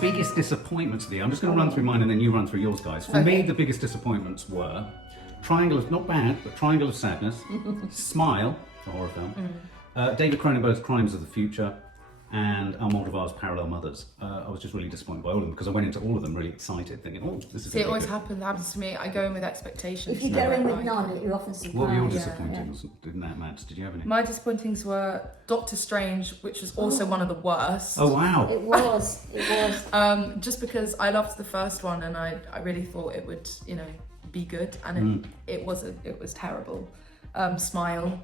biggest disappointments of the year. I'm just going to run through mine and then you run through yours, guys. For me, the biggest disappointments were Triangle of, not bad, but Triangle of Sadness, Smile, a horror film, David Cronenberg's Crimes of the Future, and Almodovar's Parallel Mothers. I was just really disappointed by all of them because I went into all of them really excited, thinking, "Oh, this is." See, it always happens to me. I go in with expectations. If you go in with none, you're often surprised. What were your disappointings in that, Mads? Did you have any? My disappointings were Doctor Strange, which was also one of the worst. Oh wow! It was. Just because I loved the first one and I really thought it would, be good, and it wasn't. It was terrible. Smile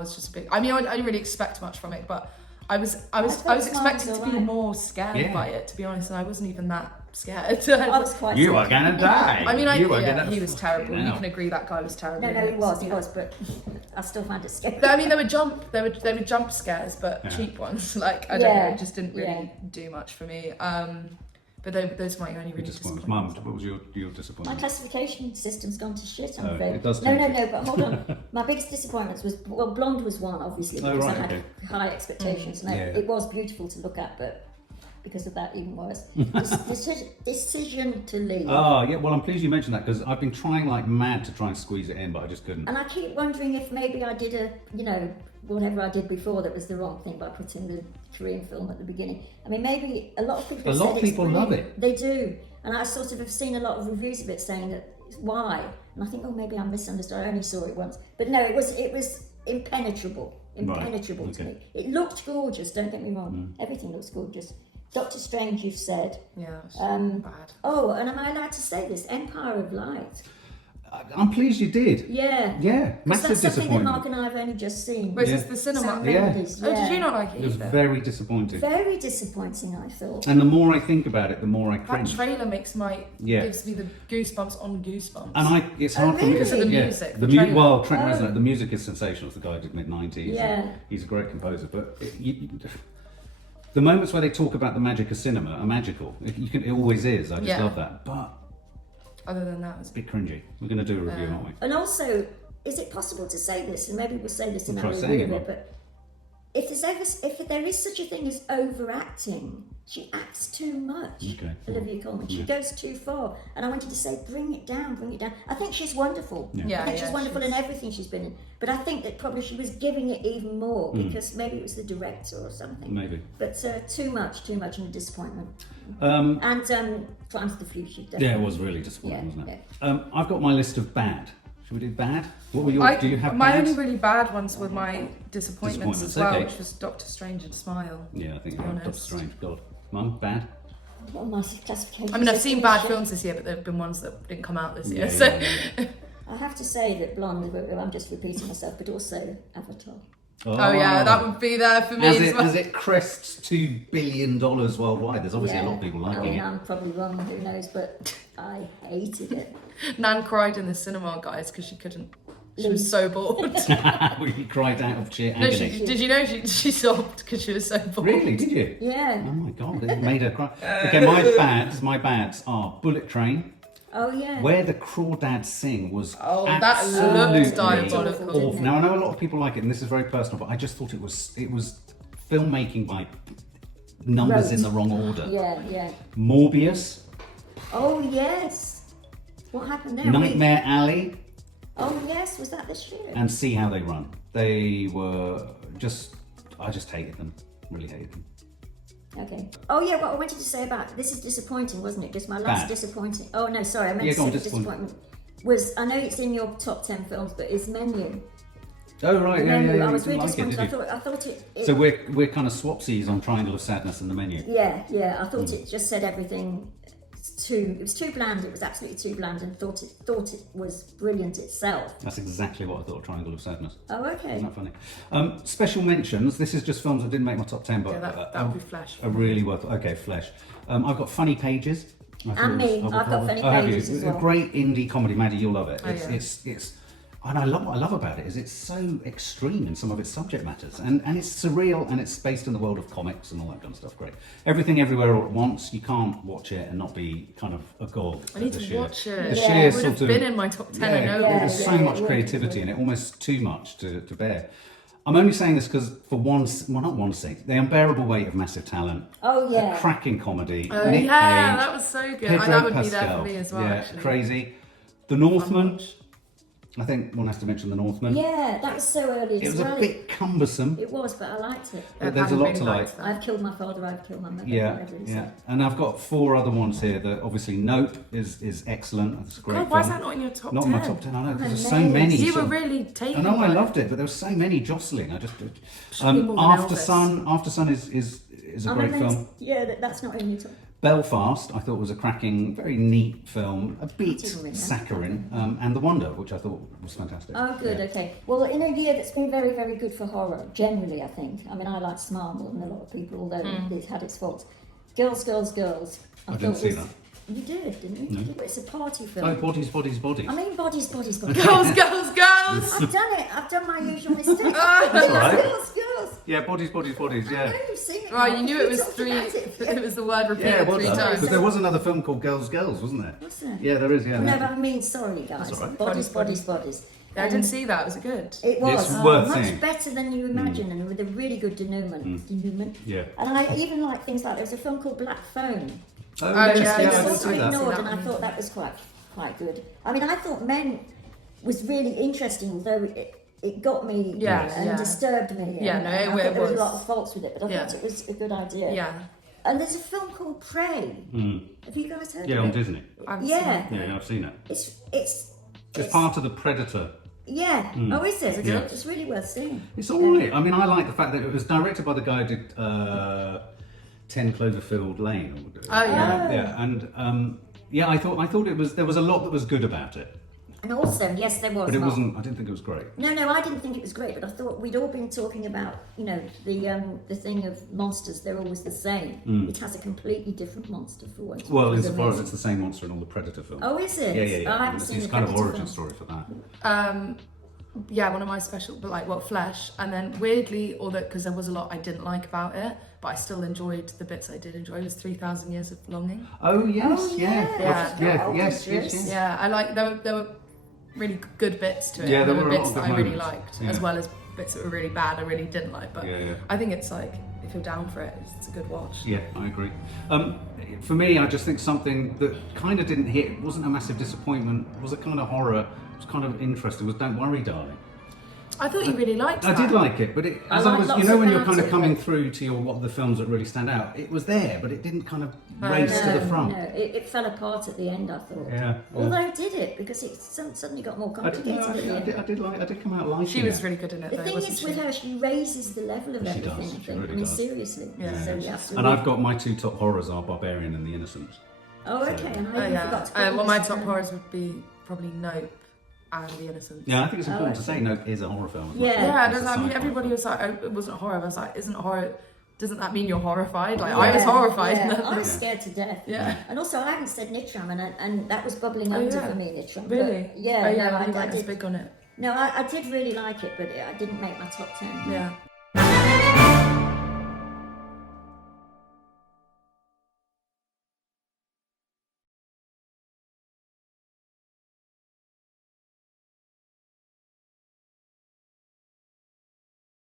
was just a big. I mean, I didn't really expect much from it, but I was expecting to be more scared by it, to be honest, and I wasn't even that scared. I was quite You are gonna die. I mean, he was terrible. You can agree that guy was terrible. No, he was, but I still found it scary. I mean, there were jump scares, but cheap ones. Like I don't know, it just didn't really do much for me. But those were my only really disappointments. Mum, what was your disappointment? My classification system's gone to shit, I'm Oh, afraid. it does No, tend to. but hold on. My biggest disappointments was, well, Blonde was one, obviously, because I had high expectations. And it was beautiful to look at, but because of that, even worse. Decision to leave. Oh, yeah, well, I'm pleased you mentioned that because I've been trying like mad to try and squeeze it in, but I just couldn't. And I keep wondering if maybe I did whatever I did before that was the wrong thing by putting the Korean film at the beginning. I mean, maybe a lot of people love it. They do. And I sort of have seen a lot of reviews of it saying that why? And I think, maybe I misunderstood. I only saw it once. But no, it was impenetrable to me. It looked gorgeous, don't get me wrong. Everything looks gorgeous. Doctor Strange, you've said. Yeah, bad. Oh, and am I allowed to say this? Empire of Light. I'm pleased you did. Yeah. Yeah, massive that's something that disappointment. Mark and I have only just seen. Which is the cinema. Mendes, Oh, did you not like it? It was very disappointing. Very disappointing, I thought. And the more I think about it, the more I That cringe. trailer gives me the goosebumps on goosebumps. And it's hard for me because to of the music, The the trailer. well, Trent Reznor, the music is sensational. It's the guy who did mid-90s. Yeah. He's a great composer, but the moments where they talk about the magic of cinema are magical. It always is. I just love that. But other than that, it was a bit cringy. We're going to do a review, aren't we? And also, is it possible to say this? And maybe we'll say this in our We'll try review saying of it, it. But if there is such a thing as overacting, she acts too much. Okay. Olivia Colman. She goes too far. And I wanted to say, bring it down. I think she's wonderful. Yeah. I think she's wonderful in everything she's been in. But I think that probably she was giving it even more because maybe it was the director or something. Maybe. But too much and a disappointment. And Crimes of the Future, definitely. yeah, it was really disappointing, wasn't it? Yeah. I've got my list of bad. Should we do bad? What were your? Do you have my bads? only really bad ones were my disappointments as well, okay. which was Doctor Strange and Smile. Yeah, I think to be Doctor honest. Strange. God, Mum, bad. What my classification? I mean, I've seen system bad is films this year, but there have been ones that didn't come out this year. Yeah. I have to say that Blonde, I'm just repeating myself, but also Avatar. Oh yeah, that would be there for me as well. As it crests $2 billion worldwide, there's obviously a lot of people liking I mean, it. I'm probably wrong, who knows, but I hated it. Nan cried in the cinema, guys, because she couldn't. She was so bored. We cried out of sheer No, agony. did you know she sobbed because she was so bored? Really? Did you? Yeah. Oh my God, it made her cry. Okay, my bads are Bullet Train. Oh yeah. Where the Crawdads Sing was that absolutely looked diabolical. awful. Now I know a lot of people like it, and this is very personal, but I just thought it was filmmaking by numbers in the wrong order. Yeah. Morbius. Oh yes. What happened there? Nightmare Alley. Oh yes, was that this year? And See How They Run. They were I just hated them. Really hated them. Okay. Oh yeah, what I wanted to say about this is disappointing, wasn't it? Just my last Bad. disappointing. Oh no, sorry, I meant to go on, say disappointment. Was I know it's in your top 10 films, but it's Menu. Oh right, yeah. I was You really didn't like it, disappointed. did you? I thought it. So we're kind of swapsies on Triangle of Sadness and The Menu. Yeah. I thought it just said everything. It was too bland. It was absolutely too bland, and thought it was brilliant itself. That's exactly what I thought of Triangle of Sadness. Oh, okay. Isn't that funny? Special mentions. This is just films that didn't make my top 10, but that would be Flesh. Are really worth. Okay, Flesh. I've got Funny Pages. And me. I've got Funny Pages as well. A great indie comedy, Maddie. You'll love it. Oh, yeah. It's and what I love about it is it's so extreme in some of its subject matters, and it's surreal, and it's based in the world of comics and all that kind of stuff. Great. Everything Everywhere All at Once. You can't watch it and not be kind of agog. I need to watch it. The Yeah. sheer It would have sort of been in my top 10. I know. there's so much creativity in it, almost too much to bear. I'm only saying this because for not one scene, The Unbearable Weight of Massive Talent. Oh yeah. A cracking comedy. Oh Nick yeah, Cage, that was so good. Pedro That would Pascal. be there for me as well. Yeah, actually. crazy. The Northman. I think one has to mention The Northman. Yeah, that was so early It as was well. a bit cumbersome. It was, but I liked it. But there's a lot to like. I've killed my father, I've killed my mother. Yeah, whatever it is. yeah. And I've got 4 other ones here. That obviously Nope is excellent. It's a great God, film. why is that not in your top Not 10? in my top 10, I know, because there's so Amazing. many. You sort were of- really I taken. know, I by loved it, but there were so many jostling. Should be more than After Elvis. Sun. After Sun is a I'm great amazed- film. Yeah, that's not in your top. Belfast, I thought was a cracking, very neat film, a bit didn't remember saccharine, and The Wonder, which I thought was fantastic. Oh, good, Yeah. okay. Well, in a year that's been very, very good for horror, generally, I think. I mean, I like Smile more than a lot of people, although it had its faults. Girls, Girls, Girls. I didn't see was- that. You did, didn't you? No. It's a party film. Oh, Bodies, Bodies, Bodies. I mean, bodies, bodies, bodies. Girls, girls, girls. I've done it. I've done my usual mistake. That's all right. Girls, girls. Yeah, Bodies, Bodies, Bodies, I yeah. know you've seen it. Right, now. you knew We it was talked 3. about it. It was the word repeated Yeah, it was 3 that. times. Because there was another film called Girls, Girls, wasn't there? What's that? Yeah, there is, yeah. No, but I mean, sorry, guys. That's all right. Bodies, Bodies, bodies, bodies. Yeah, I didn't see that. Was it good? It was It's worth much seeing. better than you imagine, and with a really good denouement. Denouement. Yeah. And I even like things like there was a film called Black Phone. Oh, yeah, It's yeah, been I sort did of see that. ignored, See that and I one. thought that was quite good. I mean, I thought Men was really interesting, although it got me Yeah, and yeah. disturbed me. Yeah, and no, I it thought there was a was. lot of faults with it, but I Yeah. thought it was a good idea. Yeah. And there's a film called Prey. Have you guys heard Yeah, of on it? Disney. I've seen Yeah, Yeah, I've seen it. it's It's part of the Predator. yeah. Oh, is it? Yeah. It's really worth seeing. It's all right. I mean, I like the fact that it was directed by the guy who did 10 Cloverfield Lane. Oh, yeah. Yeah, and yeah, I thought there was a lot that was good about it, And also, yes, there was. but it Mark. wasn't. I didn't think it was great. No, I didn't think it was great, but I thought we'd all been talking about, the thing of monsters. They're always the same. It has a completely different monster for once. Well, which was insofar as amazing. it's the same monster in all the Predator films. Oh, is it? Yeah. I haven't It's seen his the kind of Predator origin film. story for that. Yeah, one of my special, but Flesh, and then weirdly, although because there was a lot I didn't like about it, but I still enjoyed the bits I did enjoy. Was 3,000 Years of Longing. Oh yes, Oh, yeah, yeah. yeah, Oh, yes, Idris. yes, yes. Yeah, I like there were really good bits to it. Yeah, and there there were were a lot bits of that good I really moments. liked, Yeah. as well as bits that were really bad. I really didn't like, but Yeah. I think it's like if you're down for it, it's a good watch. Yeah, I agree. For me, I just think something that kind of didn't hit, wasn't a massive disappointment, was a kind of horror, was kind of interesting, was Don't Worry, Darling. I thought you really liked I that. did like it, but I as I like was, lots you know, when of you're kind of parts of coming it. through to what the films that really stand out, it was there, but it didn't kind of race to the front. No, it fell apart at the end, I thought. Yeah. Although it did it, because it suddenly got more I did, complicated at the end. I did come out liking She was it. really good in it. The though, thing wasn't is she? with her, she raises the level of She everything, does, I she think. really I mean, does. seriously. Yeah. So you have to And I've got my 2 top horrors are Barbarian and The Innocents. Oh, okay. And I Oh even yeah. forgot to put Well, my this top down. horrors would be probably Nope and The Innocents. Yeah, I think it's Oh, important to okay. say Nope is a horror film. Yeah. Yeah, It's does, a I mean, sci-fi everybody film. was like, oh, it wasn't horror. I was like, isn't horror? Doesn't that mean you're horrified? Like, Yeah, I was horrified. Yeah. I was scared to death. Yeah. And also, I haven't said Nitram, and that was bubbling Oh, under yeah. for me, Nitram. But Really? yeah. Oh yeah. No, You I weren't as did. big on it. No, I did really like it, but I didn't make my top 10. Yeah.